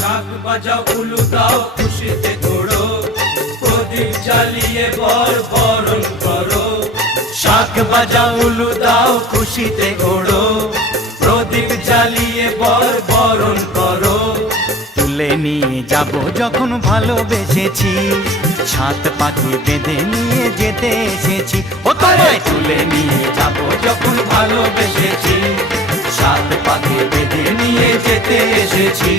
শাক বাজাও উলু দাও খুশিতে ঘোড়ো, প্রদীপ জ্বালিয়ে বর বরণ করো। শাক বাজাও উলু দাও খুশিতে ঘোড়ো, প্রদীপ জ্বালিয়ে বর বরণ করো। তুলে নিয়ে যাব যখন ভালোবেসেছি, সাত পাখি বেঁধে নিয়ে যেতে এসেছি। ও তোমায় তুলে নিয়ে যাব যখন ভালোবেসেছি, সাত পাখি বেঁধে নিয়ে যেতে এসেছি।